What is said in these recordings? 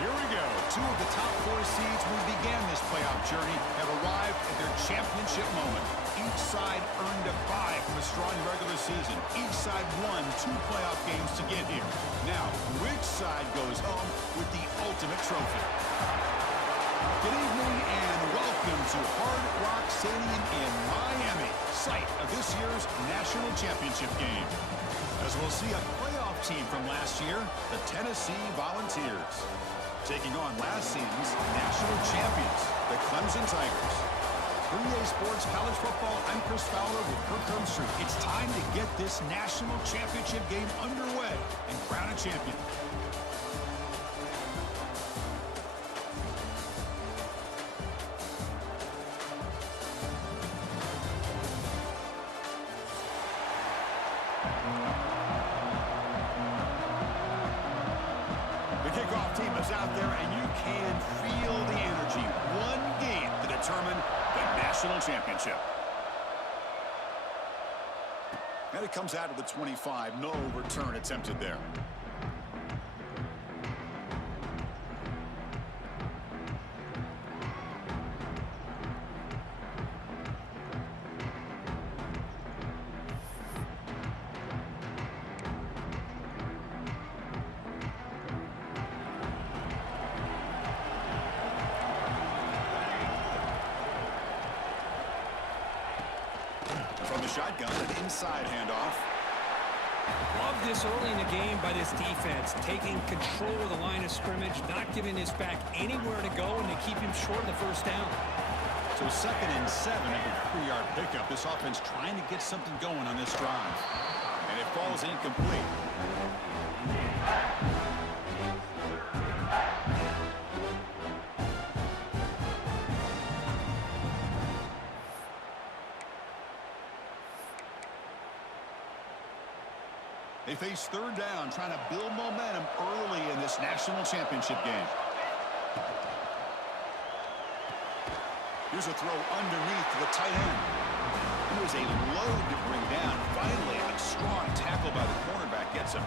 Here we go. Two of the top four seeds who began this playoff journey have arrived at their championship moment. Each side earned a bye from a strong regular season. Each side won 2 playoff games to get here. Now, which side goes home with the ultimate trophy? Good evening and welcome to Hard Rock Stadium in Miami, site of this year's national championship game. As we'll see a playoff team from last year, the Tennessee Volunteers, taking on last season's national champions, the Clemson Tigers. 3A Sports College Football, I'm Chris Fowler with Kirk Herbstreit. It's time to get this national championship game underway and crown a champion. The kickoff team is out there, and you can feel the energy. One game to determine the national championship. And it comes out of the 25. No return attempted there. From the shotgun, an inside handoff. Love this early in the game by this defense, taking control of the line of scrimmage, not giving this back anywhere to go, and to keep him short of the first down. So 2nd and 7 after a 3-yard pickup. This offense trying to get something going on this drive. And it falls incomplete. They face 3rd down, trying to build momentum early in this national championship game. Here's a throw underneath to the tight end. It was a load to bring down. Finally, a strong tackle by the cornerback gets him.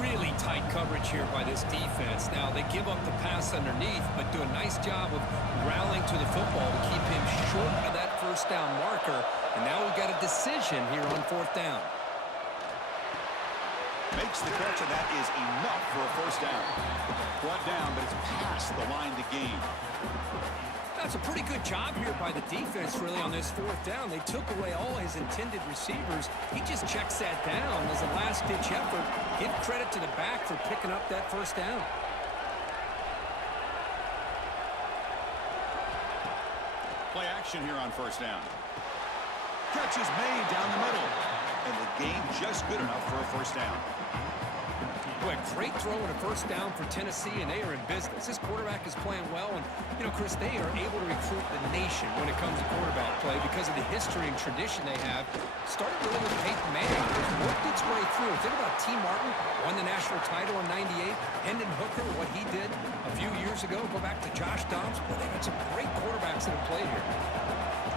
Really tight coverage here by this defense. Now, they give up the pass underneath, but do a nice job of rallying to the football to keep him short of that first down marker. And now we've got a decision here on 4th down. Makes the catch, and that is enough for a first down. Brought down, but it's past the line to gain. That's a pretty good job here by the defense, really, on this 4th down. They took away all his intended receivers. He just checks that down as a last-ditch effort. Give credit to the back for picking up that first down. Play action here on 1st down. Catch is made down the middle. And the game just good enough for a first down. Boy, great throw and a first down for Tennessee, and they are in business. This quarterback is playing well, and, you know, Chris, they are able to recruit the nation when it comes to quarterback play because of the history and tradition they have. Started really with Peyton Manning, it's worked its way through. Think about T. Martin, won the national title in '98. Hendon Hooker, what he did a few years ago. Go back to Josh Dobbs. Boy, they've got some great quarterbacks that have played here.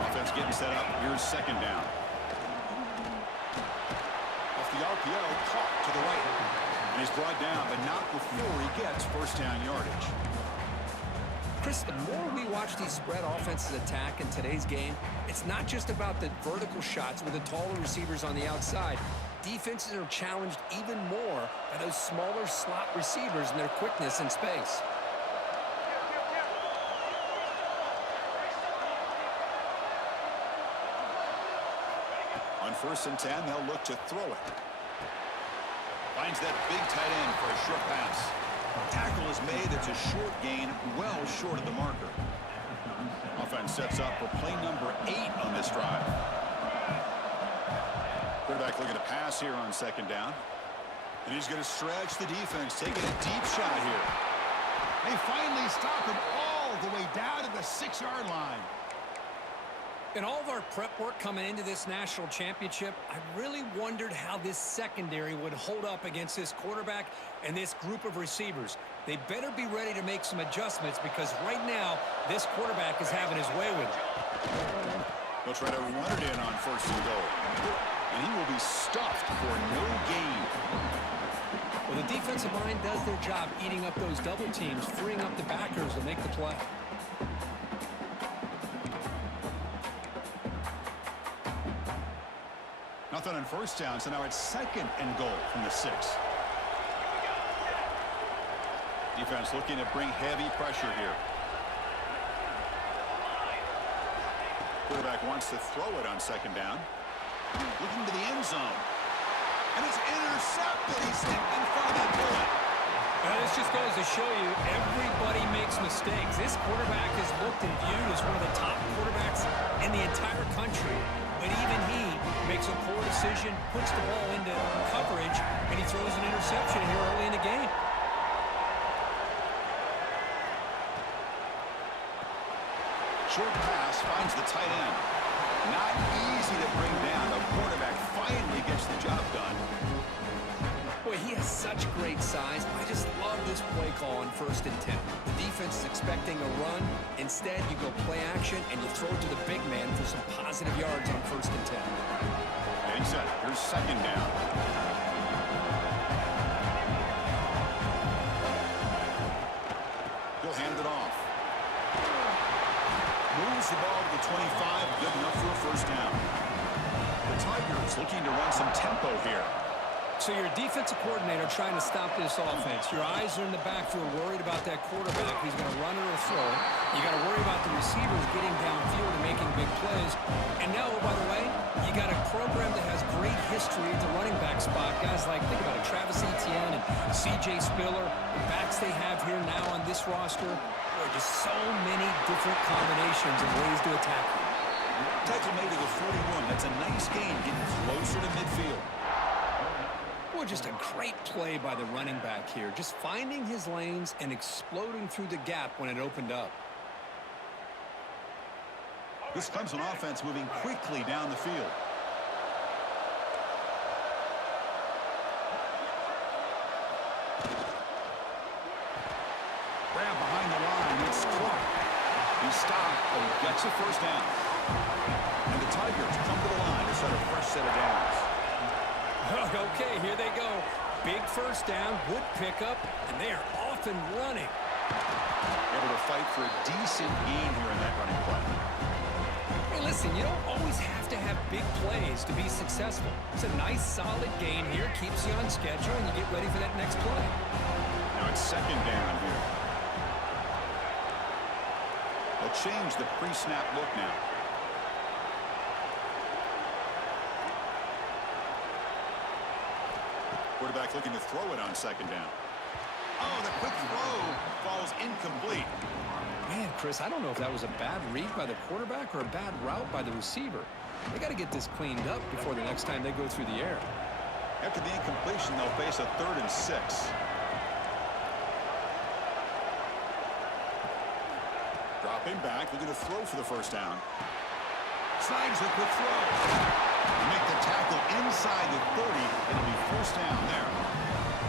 Offense getting set up. Here's 2nd down. The RPO caught to the right. And he's brought down, but not before he gets first down yardage. Chris, the more we watch these spread offenses attack in today's game, it's not just about the vertical shots with the taller receivers on the outside. Defenses are challenged even more by those smaller slot receivers and their quickness in space. On 1st and 10, they'll look to throw it. Finds that big tight end for a short pass. Tackle is made. It's a short gain, well short of the marker. Offense sets up for play number 8 on this drive. Quarterback looking to pass here on 2nd down. And he's going to stretch the defense, taking a deep shot here. They finally stop him all the way down to the 6-yard line. In all of our prep work coming into this national championship, I really wondered how this secondary would hold up against this quarterback and this group of receivers. They better be ready to make some adjustments because right now, this quarterback is having his way with it. They'll try to run it in on 1st and goal. And he will be stuffed for no gain. Well, Well, the defensive line does their job eating up those double teams, freeing up the backers to make the play. Nothing on first down, so now it's 2nd and goal from the 6. Defense looking to bring heavy pressure here. Quarterback wants to throw it on 2nd down. Looking to the end zone. And it's intercepted. He stepped in front of that bullet. This just goes to show you everybody makes mistakes. This quarterback is looked and viewed as one of the top quarterbacks in the entire country. But even he makes a poor decision, puts the ball into coverage, and he throws an interception here early in the game. Short pass finds the tight end. Not easy to bring down. The quarterback finally gets the job done. Boy, he has such great size. I just love this play call on 1st and 10. The defense is expecting a run. Instead, you go play action, and you throw it to the big man for some positive yards on 1st and 10. And set. Here's 2nd down. He'll hand it off. Moves the ball to the 25. Good enough for a 1st down. The Tigers looking to run some tempo here. So your defensive coordinator trying to stop this offense. Your eyes are in the backfield, worried about that quarterback. He's going to run it or throw it. You got to worry about the receivers getting downfield and making big plays. And now, oh, by the way, you got a program that has great history at the running back spot. Guys like, think about it, Travis Etienne and C.J. Spiller, the backs they have here now on this roster. There are just so many different combinations and ways to attack them. Tackle made to the 41. That's a nice gain, getting closer to midfield. Well, just a great play by the running back here. Just finding his lanes and exploding through the gap when it opened up. This Clemson offense moving quickly down the field. Grab behind the line. It's Clark. He stopped, but he gets a 1st down. And the Tigers come to the line to set a fresh set of downs. Okay, here they go. Big 1st down, good pickup, and they are off and running. Able to fight for a decent gain here in that running play. Hey, listen, you don't always have to have big plays to be successful. It's a nice, solid gain here, keeps you on schedule, and you get ready for that next play. Now it's 2nd down here. They'll change the pre-snap look now. Quarterback looking to throw it on 2nd down. Oh, the quick throw falls incomplete. Man, Chris, I don't know if that was a bad read by the quarterback or a bad route by the receiver. They got to get this cleaned up before the next time they go through the air. After the incompletion, they'll face a 3rd and 6. Dropping back, looking to throw for the 1st down. Slides the quick throw. Make the tackle inside the 30. It'll be 1st down there.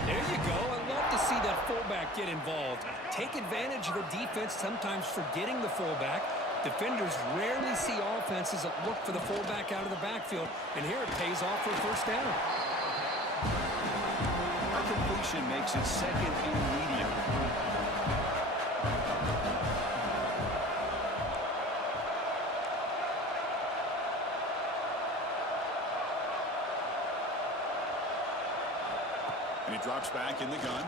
There you go. I love to see that fullback get involved. Take advantage of the defense, sometimes forgetting the fullback. Defenders rarely see offenses that look for the fullback out of the backfield, and here it pays off for a 1st down. Our completion makes it 2nd and medium. And he drops back in the gun.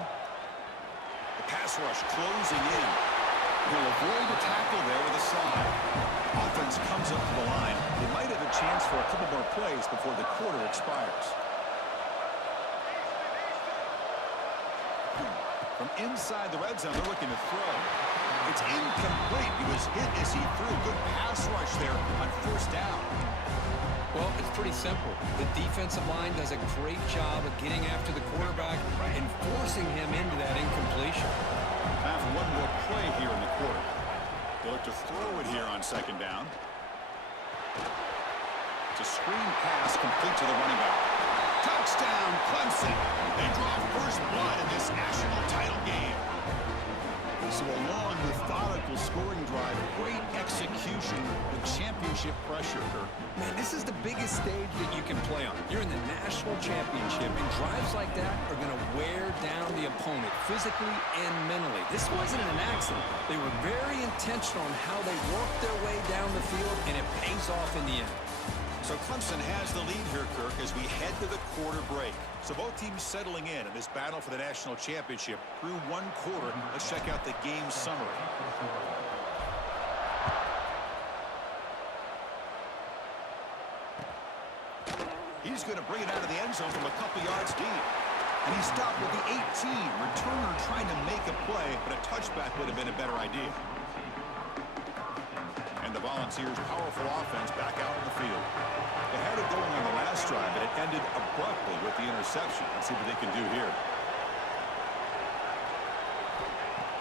The pass rush closing in. He'll avoid the tackle there with a slide. Offense comes up to the line. They might have a chance for a couple more plays before the quarter expires. From inside the red zone, they're looking to throw. It's incomplete. He was hit as he threw. Good pass rush there on 1st down. Well, it's pretty simple. The defensive line does a great job of getting after the quarterback and forcing him into that incompletion. Time for one more play here in the quarter. They look to throw it here on 2nd down. It's a screen pass complete to the running back. Touchdown, Clemson. They draw first blood in this national title game. So a long, methodical scoring drive. Great execution. execution with championship pressure, Kirk. Man, this is the biggest stage that you can play on. You're in the national championship, and drives like that are going to wear down the opponent physically and mentally. This wasn't an accident. They were very intentional on how they worked their way down the field, and it pays off in the end. So Clemson has the lead here, Kirk, as we head to the quarter break. So both teams settling in this battle for the national championship through one quarter. Let's check out the game summary. He's going to bring it out of the end zone from a couple yards deep. And he stopped with the 18. Returner trying to make a play, but a touchback would have been a better idea. And the Volunteers' powerful offense back out in the field. They had it going on the last drive, but it ended abruptly with the interception. Let's see what they can do here.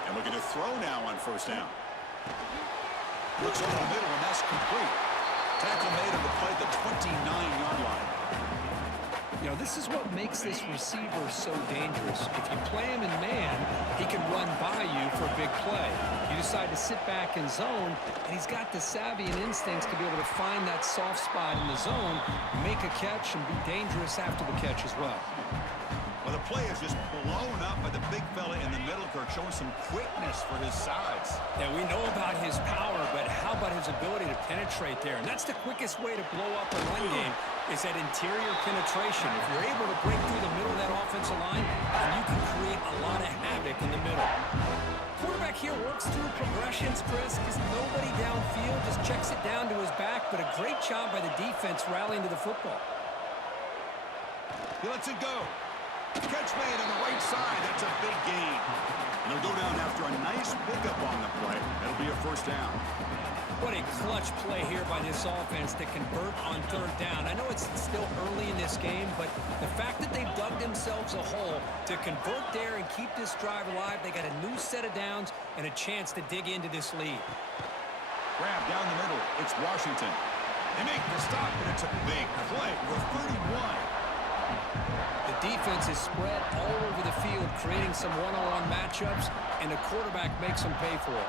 And looking to throw now on first down. Looks over the middle, and that's complete. Tackle made on the play at the 29-yard line. You know, this is what makes this receiver so dangerous. If you play him in man, he can run by you for a big play. You decide to sit back in zone, and he's got the savvy and instincts to be able to find that soft spot in the zone, make a catch, and be dangerous after the catch as well. Well, the play is just blown up by the big fella in the middle, Kirk, showing some quickness for his size. Yeah, we know about his power, but how about his ability to penetrate there? And that's the quickest way to blow up a run game, is that interior penetration. If you're able to break through the middle of that offensive line, then you can create a lot of havoc in the middle. Quarterback here works through progressions, Chris, because nobody downfield just checks it down to his back, but a great job by the defense rallying to the football. He lets it go. Catch made on the right side. That's a big gain. And they'll go down after a nice pickup on the play. That'll be a first down. What a clutch play here by this offense to convert on third down. I know it's still early in this game, but the fact that they've dug themselves a hole to convert there and keep this drive alive, they got a new set of downs and a chance to dig into this lead. Grab down the middle. It's Washington. They make the stop, and it's a big play. We're 31. The defense is spread all over the field, creating some one-on-one matchups, and the quarterback makes them pay for it.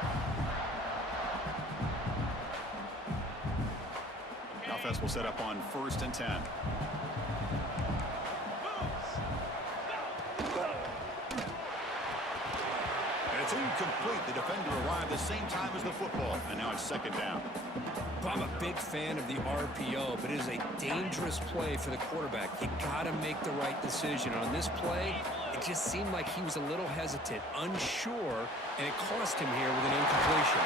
The offense will set up on 1st and 10. And it's incomplete. The defender arrived the same time as the football, and now it's 2nd down. I'm a big fan of the RPO, but it is a dangerous play for the quarterback. You got to make the right decision. On this play, it just seemed like he was a little hesitant, unsure, and it cost him here with an incompletion.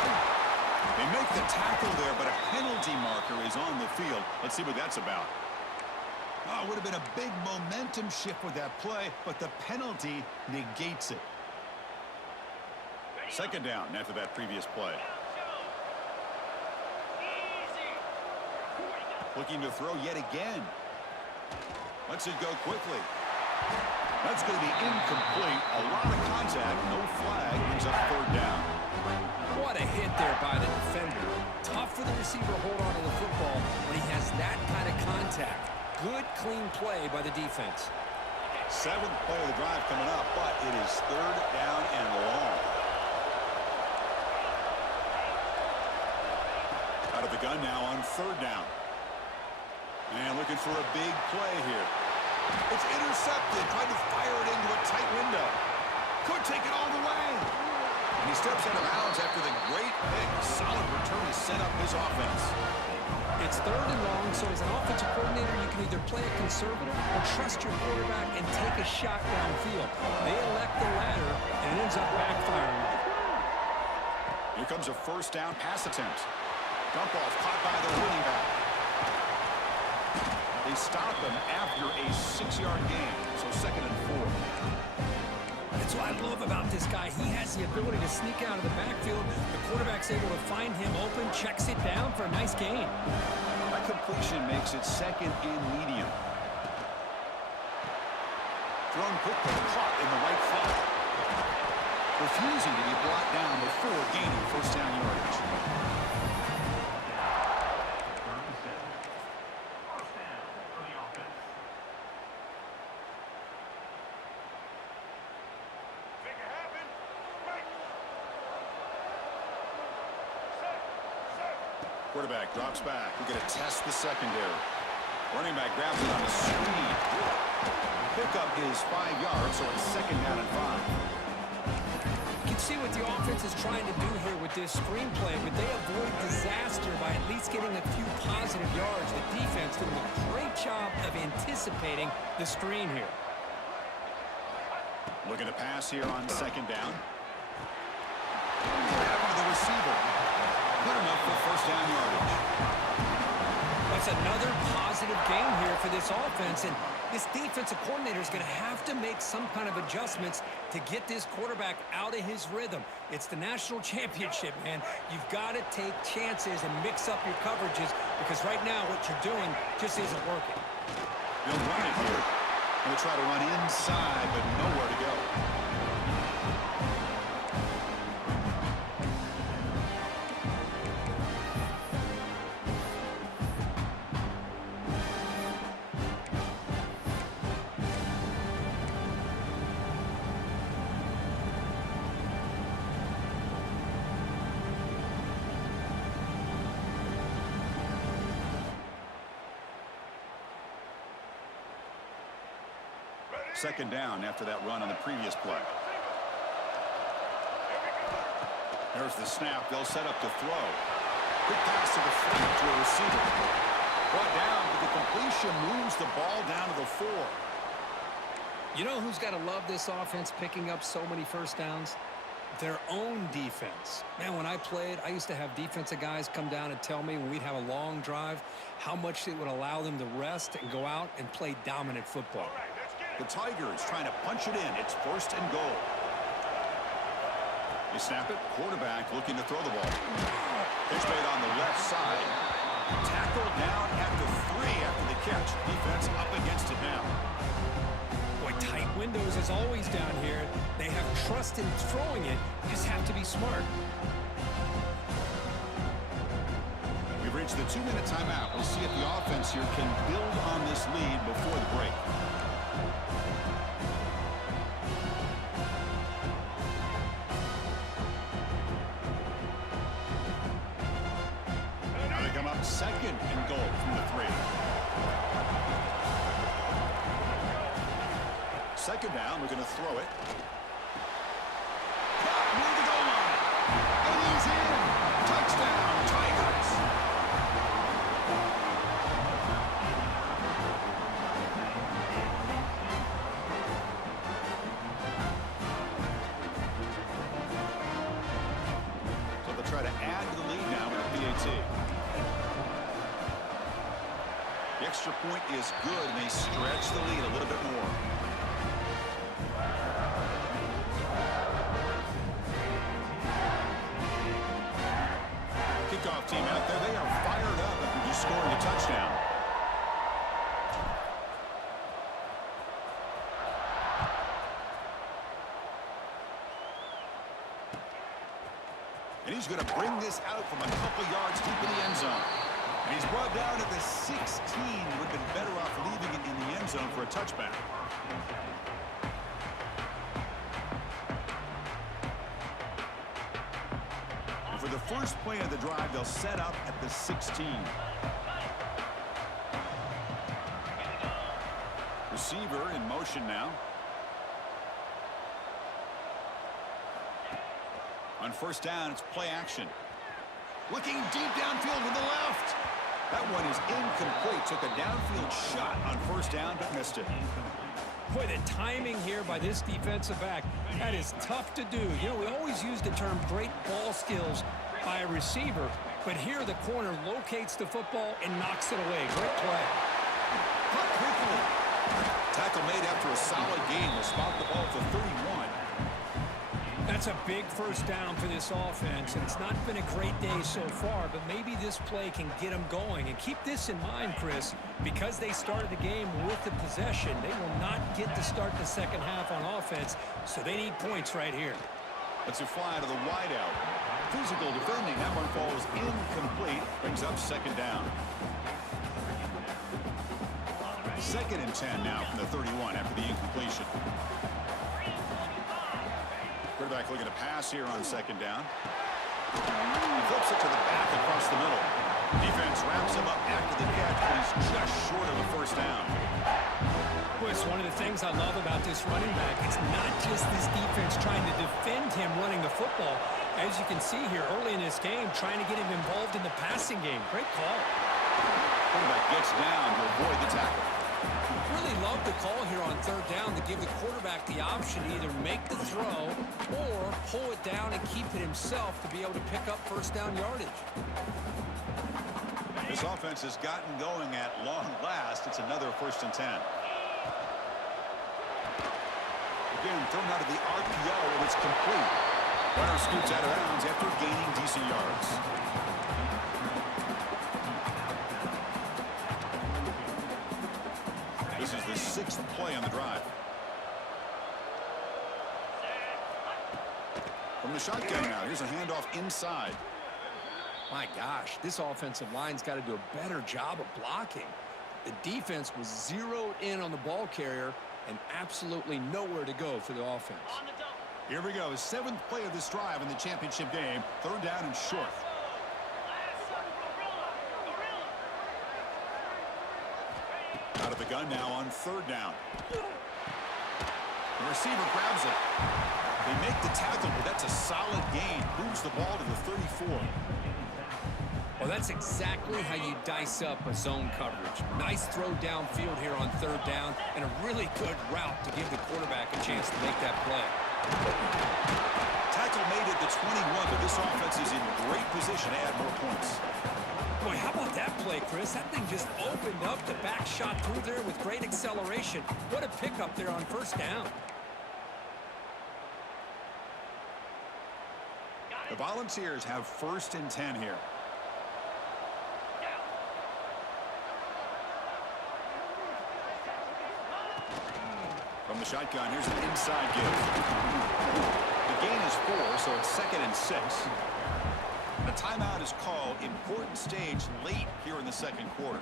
They make the tackle there, but a penalty marker is on the field. Let's see what that's about. Oh, it would have been a big momentum shift with that play, but the penalty negates it. 2nd down after that previous play. Looking to throw yet again. Lets it go quickly. That's going to be incomplete. A lot of contact, no flag, brings up 3rd down. What a hit there by the defender. Tough for the receiver to hold on to the football when he has that kind of contact. Good, clean play by the defense. 7th play of the drive coming up, but it is 3rd down and long. Out of the gun now on 3rd down. And looking for a big play here. It's intercepted. Trying to fire it into a tight window. Could take it all the way. And he steps out of bounds after the great pick. Solid return to set up his offense. It's 3rd and long, so as an offensive coordinator, you can either play it conservative or trust your quarterback and take a shot downfield. They elect the latter, and it ends up backfiring. Here comes a 1st down pass attempt. Dump off caught by the running back. They stop him after a 6-yard gain, so 2nd and 4. That's what I love about this guy. He has the ability to sneak out of the backfield. The quarterback's able to find him open, checks it down for a nice gain. That completion makes it 2nd and medium. Thrown quickly, caught in the right flat. Refusing to be brought down before gaining 1st down yardage. Quarterback drops back. We're going to test the secondary. Running back grabs it on the screen. Pickup is 5 yards, so it's second down and 5. You can see what the offense is trying to do here with this screenplay, but they avoid disaster by at least getting a few positive yards. The defense doing a great job of anticipating the screen here. Looking to pass here on second down. Grab by the receiver. Good enough for first down yardage. That's another positive game here for this offense, and this defensive coordinator is going to have to make some kind of adjustments to get this quarterback out of his rhythm. It's the national championship, man. You've got to take chances and mix up your coverages because right now what you're doing just isn't working. They'll run it here. They'll try to run inside, but nowhere to go. Second down after that run on the previous play. There's the snap. They'll set up to throw. Quick pass to the front to a receiver. Brought down, but the completion moves the ball down to the 4. You know who's got to love this offense picking up so many first downs? Their own defense. Man, when I played, I used to have defensive guys come down and tell me when we'd have a long drive how much it would allow them to rest and go out and play dominant football. The Tigers trying to punch it in. It's first and goal. They snap it. Quarterback looking to throw the ball. Pitch made on the left side. Tackled down after 3 after the catch. Defense up against it now. Boy, tight windows as always down here. They have trust in throwing it. You just have to be smart. We've reached the 2-minute timeout. We'll see if the offense here can build on this lead before the break. Second and goal from the 3. Second down, we're going to throw it. Near the goal line. And he's in. Touchdown, Tigers. So they'll try to add to the lead now with a PAT. The extra point is good, and they stretch the lead a little bit more. Kickoff team out there. They are fired up after just scoring a touchdown. And he's going to bring this out from a couple yards deep in the end zone. And he's brought down at the 16. Would have been better off leaving it in the end zone for a touchback. And for the first play of the drive, they'll set up at the 16. Receiver in motion now. On first down, it's play action. Looking deep downfield to the left. That one is incomplete. Took a downfield shot on first down, but missed it. Boy, the timing here by this defensive back, that is tough to do. You know, we always use the term great ball skills by a receiver, but here the corner locates the football and knocks it away. Great play. Caught quickly. Tackle made after a solid gain. Will spot the ball to 31. That's a big first down for this offense, and it's not been a great day so far, but maybe this play can get them going. And keep this in mind, Chris, because they started the game with the possession, they will not get to start the second half on offense, so they need points right here. Let's fly to the wideout. Physical defending. That one falls incomplete. Brings up second down. Second and 10 now from the 31 after the incompletion. Quarterback looking to pass here on second down. He flips it to the back across the middle. Defense wraps him up after the catch, but he's just short of a first down. Boy, it's one of the things I love about this running back. It's not just this defense trying to defend him running the football. As you can see here early in this game, trying to get him involved in the passing game. Great call. Quarterback gets down to avoid the tackle. Really love the call here on third down to give the quarterback the option to either make the throw or pull it down and keep it himself to be able to pick up first down yardage. This offense has gotten going at long last. It's another 1st and 10. Again, thrown out of the RPO, and it's complete. Runner scoots out of bounds after gaining decent yards. This is the 6th play on the drive. From the shotgun now, here's a handoff inside. My gosh, this offensive line's got to do a better job of blocking. The defense was zeroed in on the ball carrier and absolutely nowhere to go for the offense. Here we go, 7th play of this drive in the championship game. 3rd down and short. Out of the gun now on 3rd down. The receiver grabs it. They make the tackle, but that's a solid gain. Moves the ball to the 34. Well, that's exactly how you dice up a zone coverage. Nice throw downfield here on 3rd down, and a really good route to give the quarterback a chance to make that play. Tackle made at the 21, but this offense is in great position to add more points. Boy, how about that play, Chris? That thing just opened up. The back shot through there with great acceleration. What a pickup there on 1st down. The Volunteers have 1st and 10 here. From the shotgun, here's an inside give. The gain is 4, so it's 2nd and 6. A timeout is called. Important stage late here in the 2nd quarter.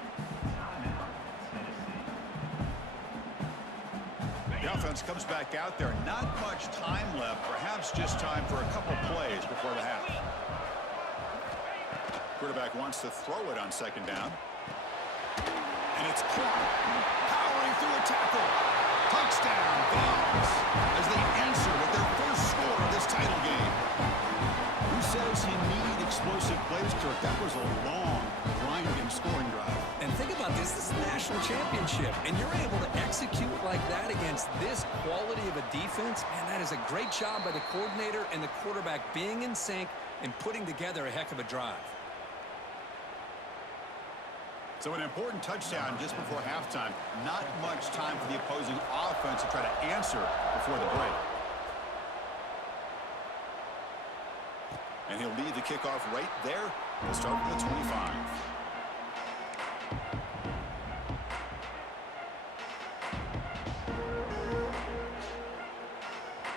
The offense comes back out there. Not much time left. Perhaps just time for a couple plays before the half. Quarterback wants to throw it on 2nd down. And it's caught. Powering through a tackle. Touchdown, Vols, as they answer with their first score of this title game. Who says you need explosive plays, Kirk? That was a long, grinding scoring drive. And think about this. This is a national championship, and you're able to execute like that against this quality of a defense. Man, that is a great job by the coordinator and the quarterback being in sync and putting together a heck of a drive. So an important touchdown just before halftime. Not much time for the opposing offense to try to answer before the break. And he'll lead the kickoff right there. We'll start with the 25.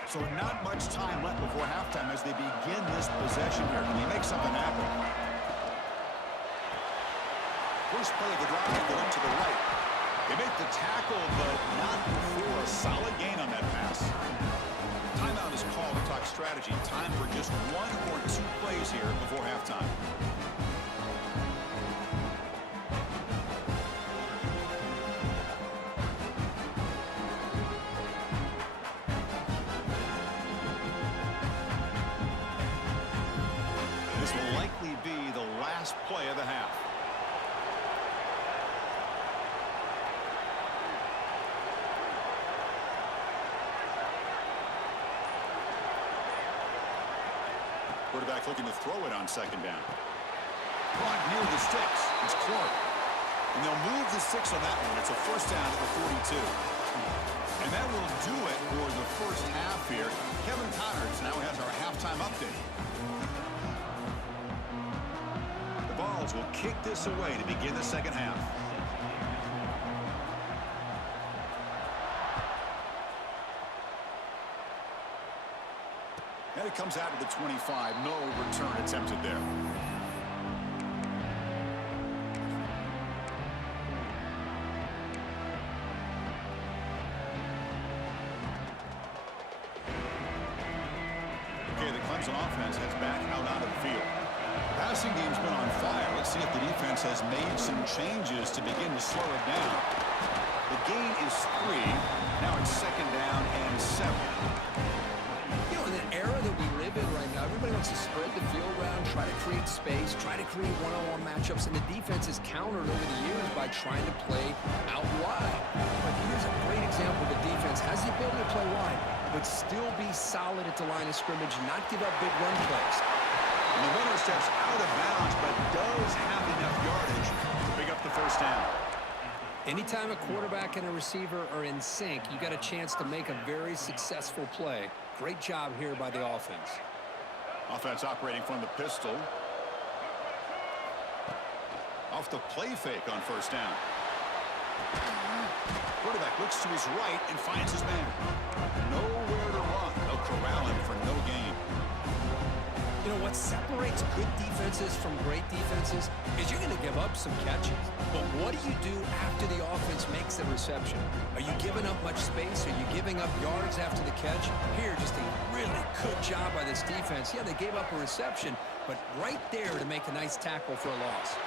So not much time left before halftime as they begin this possession here. Can they make something happen? First play of the drive going to the right. They make the tackle, but not before a solid gain on that pass. Timeout is called to talk strategy. Time for just 1 or 2 plays here before halftime. This will likely be the last play of the half. Quarterback looking to throw it on 2nd down. Caught near the sticks. It's Clark. And they'll move the 6 on that one. It's a 1st down at the 42. And that will do it for the first half here. Kevin Connors now has our halftime update. The Vols will kick this away to begin the 2nd half. And it comes out of the 25. No return attempted there. Okay, the Clemson offense heads back out onto the field. Passing game's been on fire. Let's see if the defense has made some changes to begin to slow it down. The gain is 3. Now it's 2nd down and 7. You know, in an era that we live in right now, everybody wants to spread the field around, try to create space, try to create one-on-one matchups, and the defense is countered over the years by trying to play out wide. But here's a great example. The defense has the ability to play wide, but still be solid at the line of scrimmage, not give up big run plays. And the runner steps out of bounds, but does have enough yardage to pick up the 1st down. Anytime a quarterback and a receiver are in sync, you got a chance to make a very successful play. Great job here by the offense. Offense operating from the pistol. Off the play fake on 1st down. Quarterback looks to his right and finds his man. Nowhere to run. They'll corral him for no gain. You know, what separates good defenses from great defenses is you're going to give up some catches. But what do you do after the offense makes the reception? Are you giving up much space? Are you giving up yards after the catch? Here, just a really good job by this defense. Yeah, they gave up a reception, but right there to make a nice tackle for a loss.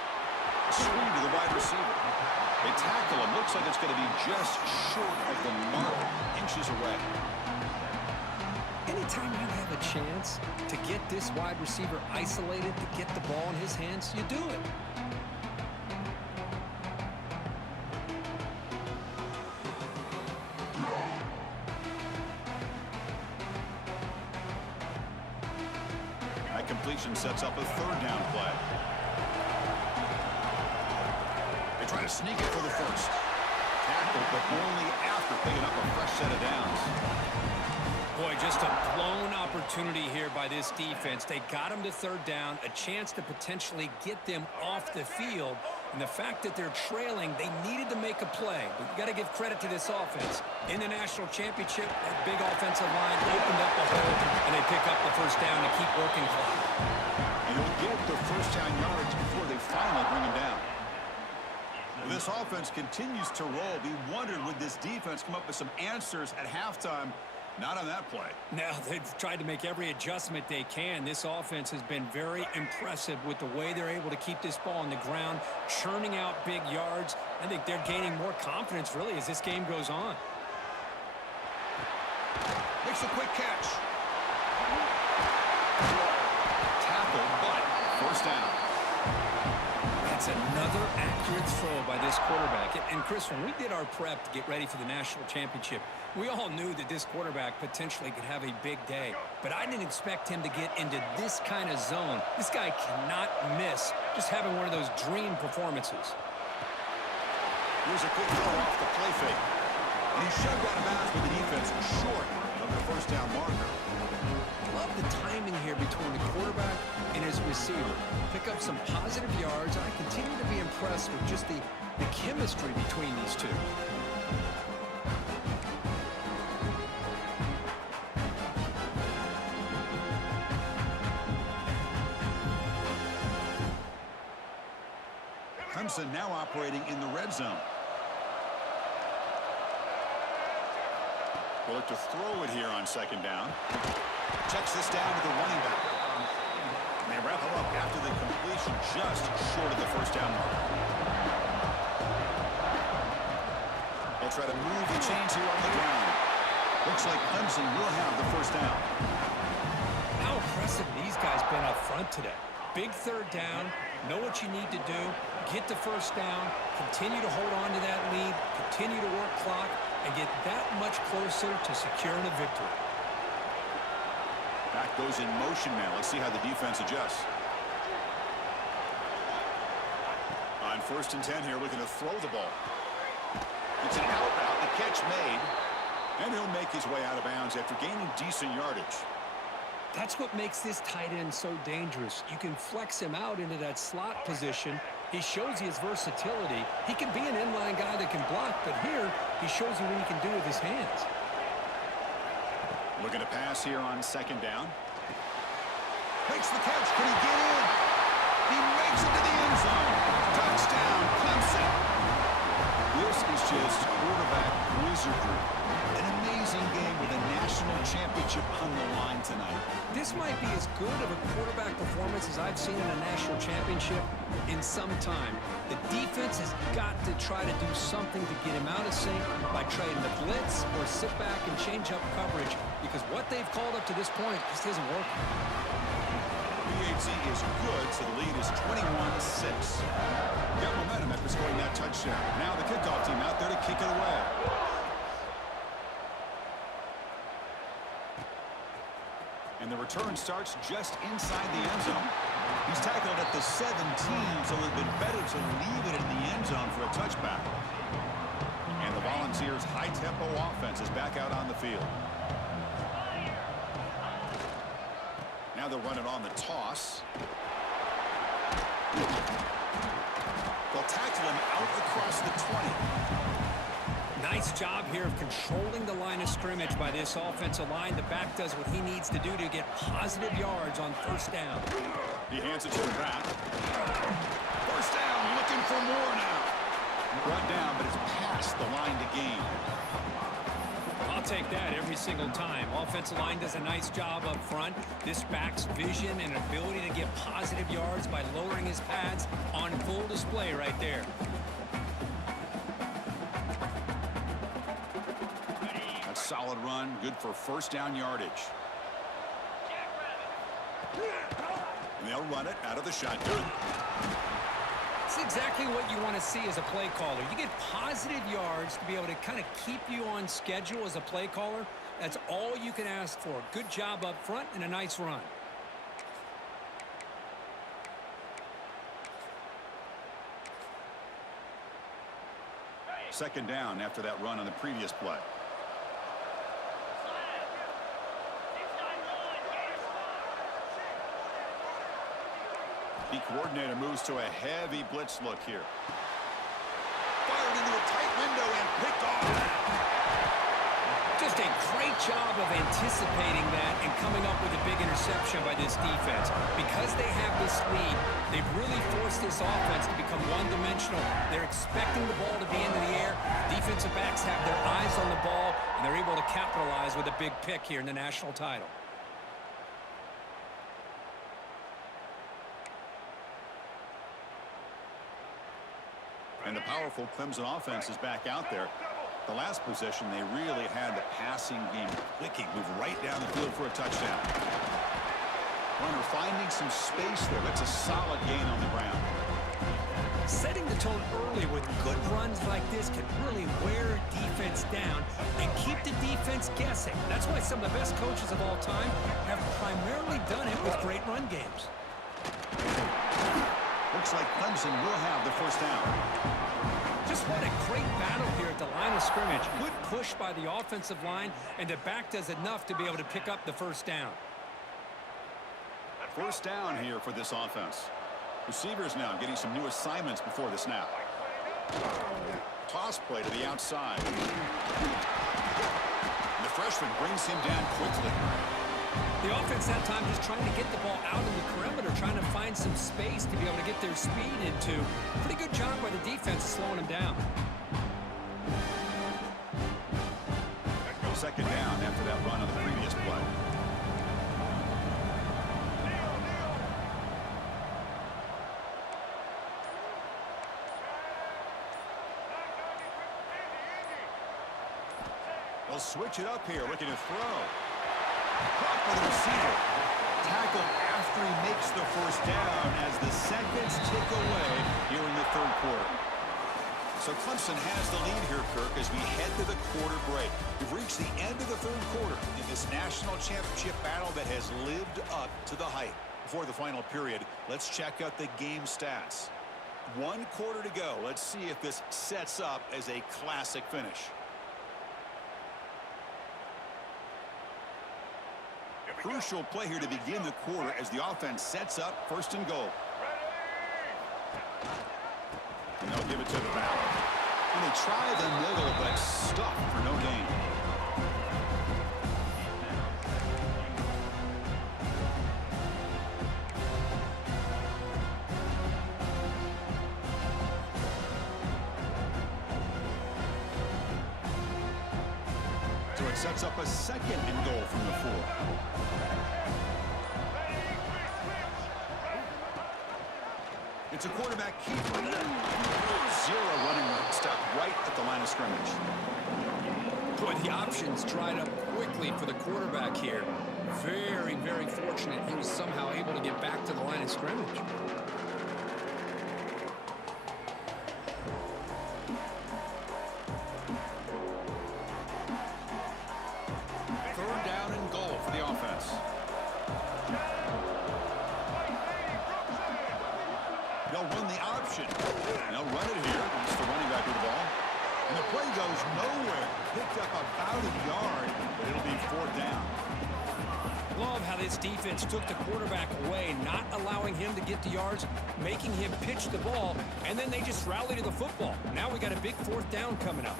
Swing to the wide receiver. They tackle him. Looks like it's going to be just short of the mark, inches away. Anytime you have a chance to get this wide receiver isolated, to get the ball in his hands, you do it. That completion sets up a 3rd down play. They try to sneak it for the 1st. Tackle, but only after picking up a fresh set of downs. Boy, just a blown opportunity here by this defense. They got him to 3rd down, a chance to potentially get them off the field. And the fact that they're trailing, they needed to make a play. But you got to give credit to this offense. In the national championship, that big offensive line opened up a hole, and they pick up the 1st down to keep working clock. And they'll get the 1st down yards before they finally bring him down. This offense continues to roll. We wondered, would this defense come up with some answers at halftime? Not on that play. Now, they've tried to make every adjustment they can. This offense has been very impressive with the way they're able to keep this ball on the ground, churning out big yards. I think they're gaining more confidence, really, as this game goes on. Makes a quick catch. Tackle, but 1st down. That's another accurate throw by this quarterback. And Chris, when we did our prep to get ready for the national championship, we all knew that this quarterback potentially could have a big day. But I didn't expect him to get into this kind of zone. This guy cannot miss just having one of those dream performances. Here's a quick throw off the play fake. And he's shoved out of bounds with the defense short of the 1st down marker. Love the timing here between the quarterback and his receiver. Pick up some positive yards. I continue to be impressed with just the chemistry between these two. Clemson now operating in the red zone. We'll look to throw it here on 2nd down. Checks this down to the running back. And they wrap him up after the completion just short of the 1st down mark. They'll try to move the chains here on the ground. Looks like Clemson will have the 1st down. How impressive these guys been up front today. Big 3rd down. Know what you need to do. Get the 1st down. Continue to hold on to that lead. Continue to work clock. And get that much closer to securing a victory. Back goes in motion now. Let's see how the defense adjusts. On 1st and 10 here, looking to throw the ball. It's an out route. The catch made. And he'll make his way out of bounds after gaining decent yardage. That's what makes this tight end so dangerous. You can flex him out into that slot position. He shows you his versatility. He can be an inline guy that can block, but here he shows you what he can do with his hands. Looking to pass here on 2nd down. Makes the catch. Can he get in? He makes it to the end zone. Touchdown, Clemson. This is just quarterback wizardry. An amazing game with a national championship on the line tonight. This might be as good of a quarterback performance as I've seen in a national championship in some time. The defense has got to try to do something to get him out of sync by trading the blitz or sit back and change up coverage, because what they've called up to this point just isn't working. BHC is good, so the lead is 21-6. Got momentum after scoring that touchdown. Now the kickoff team out there to kick it away. And the return starts just inside the end zone. He's tackled at the 17, so it would have been better to leave it in the end zone for a touchback. And the Volunteers' high-tempo offense is back out on the field. Now they'll run it on the toss. They'll tackle him out across the 20. Nice job here of controlling the line of scrimmage by this offensive line. The back does what he needs to do to get positive yards on first down. He hands it to the back. First down, looking for more now. Brought down, but it's past the line to gain. I'll take that every single time. Offensive line does a nice job up front. This back's vision and ability to get positive yards by lowering his pads on full display right there. That's a solid run, good for first down yardage. And they'll run it out of the shotgun. It's exactly what you want to see as a play caller. You get positive yards to be able to kind of keep you on schedule as a play caller. That's all you can ask for. Good job up front and a nice run. Second down after that run on the previous play. The coordinator moves to a heavy blitz look here. Fired into a tight window and picked off. Just a great job of anticipating that and coming up with a big interception by this defense. Because they have this lead, they've really forced this offense to become one-dimensional. They're expecting the ball to be into the air. Defensive backs have their eyes on the ball, and they're able to capitalize with a big pick here in the national title. And the powerful Clemson offense is back out there. The last possession, they really had the passing game clicking, move right down the field for a touchdown. Runner finding some space there. That's a solid gain on the ground. Setting the tone early with good runs like this can really wear defense down and keep the defense guessing. That's why some of the best coaches of all time have primarily done it with great run games. Looks like Clemson will have the first down. Just what a great battle here at the line of scrimmage. Good push by the offensive line, and the back does enough to be able to pick up the first down. First down here for this offense. Receivers now getting some new assignments before the snap. Toss play to the outside. The freshman brings him down quickly. The offense that time just trying to get the ball out in the perimeter, trying to find some space to be able to get their speed into. Pretty good job by the defense slowing him down. Second down after that run on the previous play. They'll switch it up here, looking to throw. Caught by the receiver. Tackle after he makes the first down as the seconds tick away here in the third quarter. So Clemson has the lead here, Kirk, as we head to the quarter break. We've reached the end of the third quarter in this national championship battle that has lived up to the hype. Before the final period, let's check out the game stats. 1 quarter to go. Let's see if this sets up as a classic finish. Crucial play here to begin the quarter as the offense sets up first and goal. And they'll give it to the back. And they try the middle, but stuffed for no gain. Sets up a 2nd and goal from the 4. It's a quarterback keep. 0 running stop right at the line of scrimmage. Boy, the options dried up quickly for the quarterback here. Very, very fortunate he was somehow able to get back to the line of scrimmage. They'll run the option. They'll run it here. It's the running back with the ball. And the play goes nowhere. Picked up about a yard, but it'll be 4th down. Love how this defense took the quarterback away, not allowing him to get the yards, making him pitch the ball, and then they just rally to the football. Now we got a big 4th down coming up.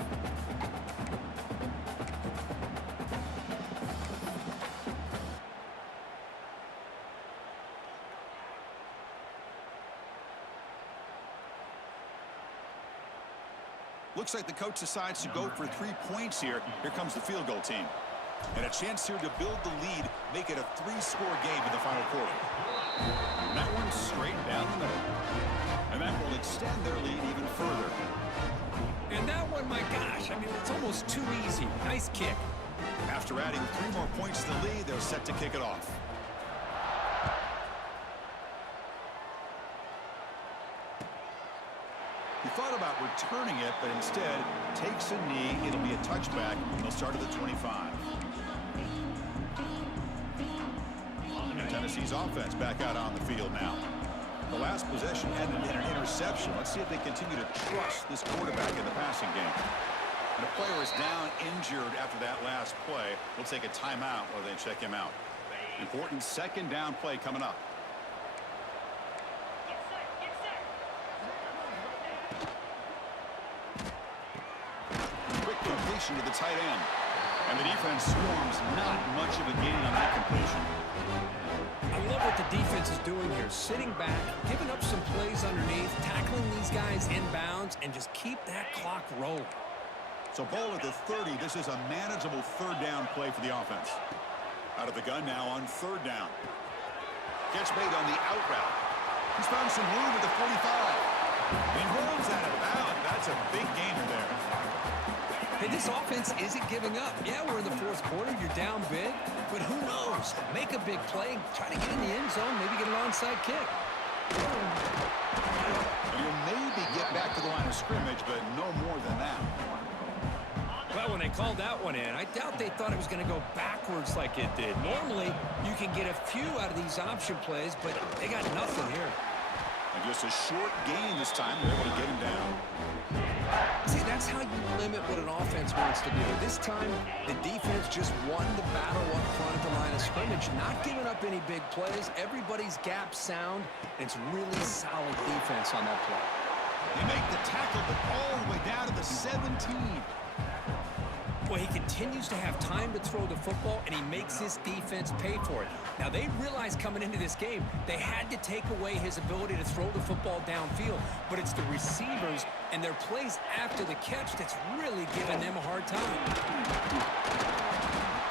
Looks like the coach decides to go for 3 points here. Here comes the field goal team. And a chance here to build the lead, make it a 3-score game in the final quarter. And that one's straight down the middle. And that will extend their lead even further. And that one, my gosh, I mean, it's almost too easy. Nice kick. After adding 3 more points to the lead, they're set to kick it off. He thought about returning it, but instead takes a knee. It'll be a touchback, and they'll start at the 25. And Tennessee's offense back out on the field now. The last possession ended in an interception. Let's see if they continue to trust this quarterback in the passing game. And a player is down injured after that last play. We'll take a timeout while they check him out. Important 2nd down play coming up. To the tight end. And the defense swarms. Not much of a gain on that completion. I love what the defense is doing here. Sitting back, giving up some plays underneath, tackling these guys inbounds, and just keep that clock rolling. So ball at the 30. This is a manageable 3rd down play for the offense. Out of the gun now on 3rd down. Catch made on the out route. He's found some room at the 45. And he rolls out of bounds. That's a big gainer there. Hey, this offense isn't giving up. Yeah, we're in the 4th quarter. You're down big. But who knows? Make a big play. Try to get in the end zone. Maybe get an onside kick. And you'll maybe get back to the line of scrimmage, but no more than that. Well, when they called that one in, I doubt they thought it was going to go backwards like it did. Normally, you can get a few out of these option plays, but they got nothing here. And just a short gain this time. They're able to get him down. See, that's how you limit what an offense wants to do. This time, the defense just won the battle up front at the line of scrimmage, not giving up any big plays. Everybody's gap sound. It's really solid defense on that play. They make the tackle, but all the way down to the 17. Well, he continues to have time to throw the football, and he makes his defense pay for it. Now, they realized coming into this game, they had to take away his ability to throw the football downfield, but it's the receivers and their plays after the catch that's really giving them a hard time.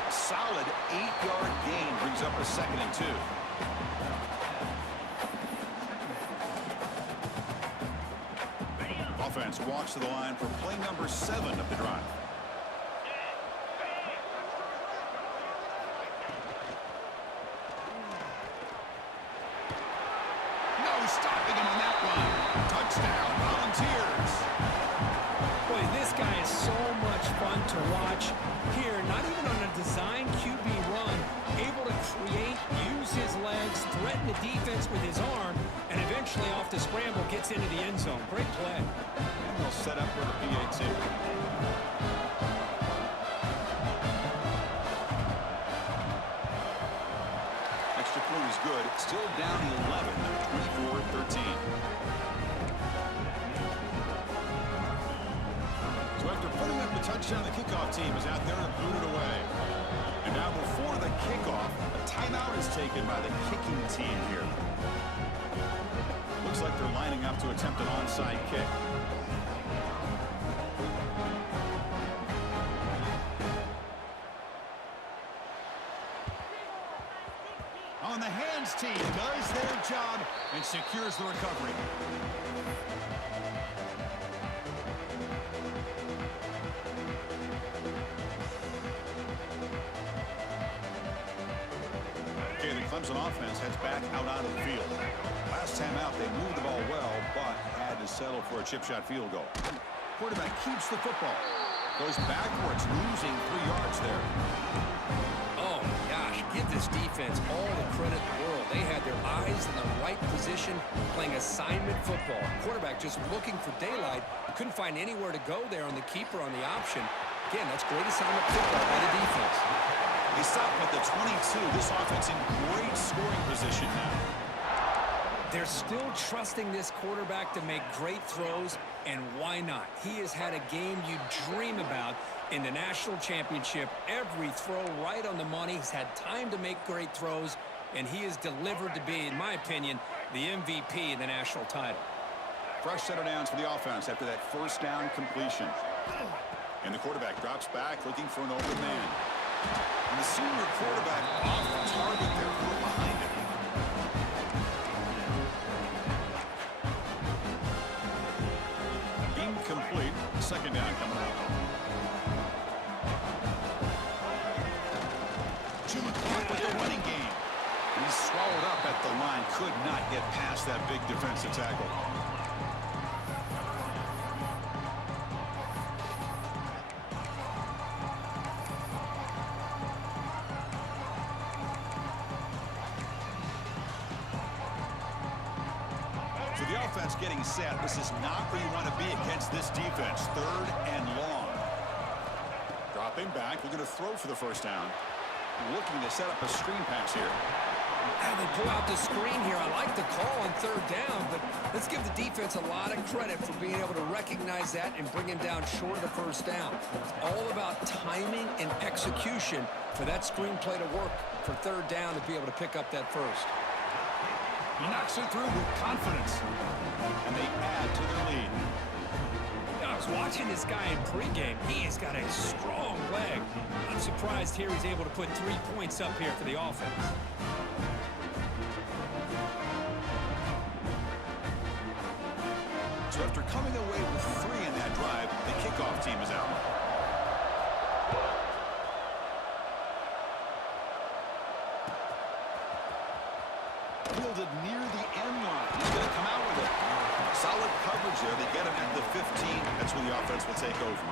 A solid 8-yard gain brings up a 2nd and 2. Offense walks to the line for play number 7 of the drive. Stopping him on that one. Touchdown, Volunteers. Boy, this guy is so much fun to watch here. Not even on a design QB run, able to create, use his legs, threaten the defense with his arm, and eventually off the scramble gets into the end zone. Great play. And they'll set up for the PAT. Extra point is good. Still down 11, 24-13. So after putting up the touchdown, the kickoff team is out there to boot it away. And now before the kickoff, a timeout is taken by the kicking team here. Looks like they're lining up to attempt an onside kick. his team does their job and secures the recovery. Okay, the Clemson offense heads back out onto the field. Last time out, they moved the ball well, but had to settle for a chip shot field goal. Quarterback keeps the football. Goes backwards, losing 3 yards there. Oh, my gosh. Give this defense all the credit in the world. They had their eyes in the right position, playing assignment football. Quarterback just looking for daylight. Couldn't find anywhere to go there on the keeper on the option. Again, that's great assignment football by the defense. They stop him at the 22. This offense in great scoring position now. They're still trusting this quarterback to make great throws, and why not? He has had a game you dream about in the national championship. Every throw right on the money. He's had time to make great throws, and he is delivered to be, in my opinion, the MVP in the national title. Fresh set of downs for the offense after that first down completion. And the quarterback drops back looking for an open man. And the senior quarterback off target there, threw behind him. Incomplete. Second down coming out. 2 o'clock with the running game. He's swallowed up at the line. Could not get past that big defensive tackle. So the offense getting set. This is not where you want to be against this defense. 3rd and long. Dropping back. We're going to throw for the first down. Looking to set up a screen pass here. They pull out the screen here. I like the call on 3rd down, but let's give the defense a lot of credit for being able to recognize that and bring him down short of the first down. It's all about timing and execution for that screen play to work for 3rd down to be able to pick up that first. He knocks it through with confidence, and they add to their lead. I was watching this guy in pregame. He has got a strong leg. I'm surprised here he's able to put 3 points up here for the offense. So after coming away with 3 in that drive, the kickoff team is out. Fielded near the end line. He's going to come out with it. Solid coverage there. They get him at the 15. That's where the offense will take over.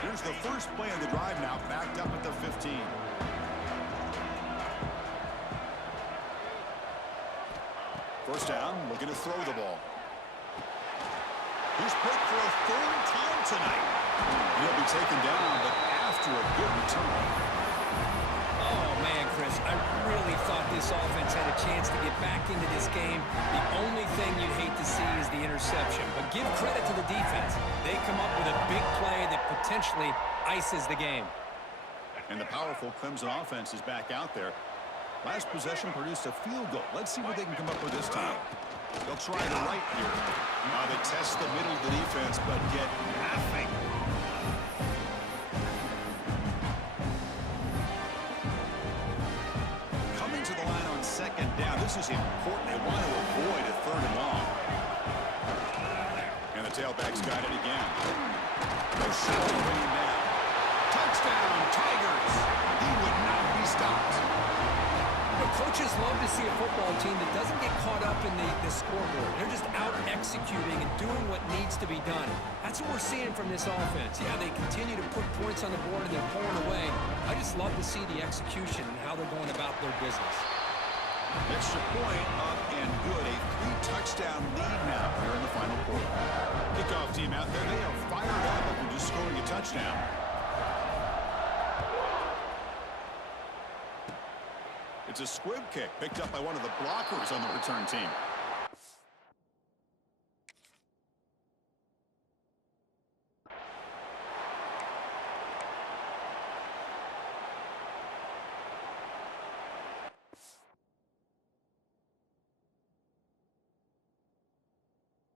Here's the first play of the drive now, backed up at the 15. First down, looking to throw the ball. He's picked for a 3rd time tonight. He'll be taken down, but after a good return. Oh, man, Chris, I really thought this offense had a chance to get back into this game. The only thing you'd hate to see is the interception. But give credit to the defense. They come up with a big play that potentially ices the game. And the powerful Clemson offense is back out there. Last possession produced a field goal. Let's see what they can come up with this time. They'll try the right here. Now they test the middle of the defense, but get nothing. Coming to the line on 2nd down. This is important. They want to avoid a 3rd and long. And the tailback's got it again. No shot to bring him down. Touchdown, Tigers. He would not be stopped. Coaches love to see a football team that doesn't get caught up in the scoreboard. They're just out executing and doing what needs to be done. That's what we're seeing from this offense. Yeah, they continue to put points on the board and they're pulling away. I just love to see the execution and how they're going about their business. Extra point up and good. A 3-touchdown lead now here in the final quarter. Kickoff team out there. They are fired up after just scoring a touchdown. It's a squib kick picked up by one of the blockers on the return team.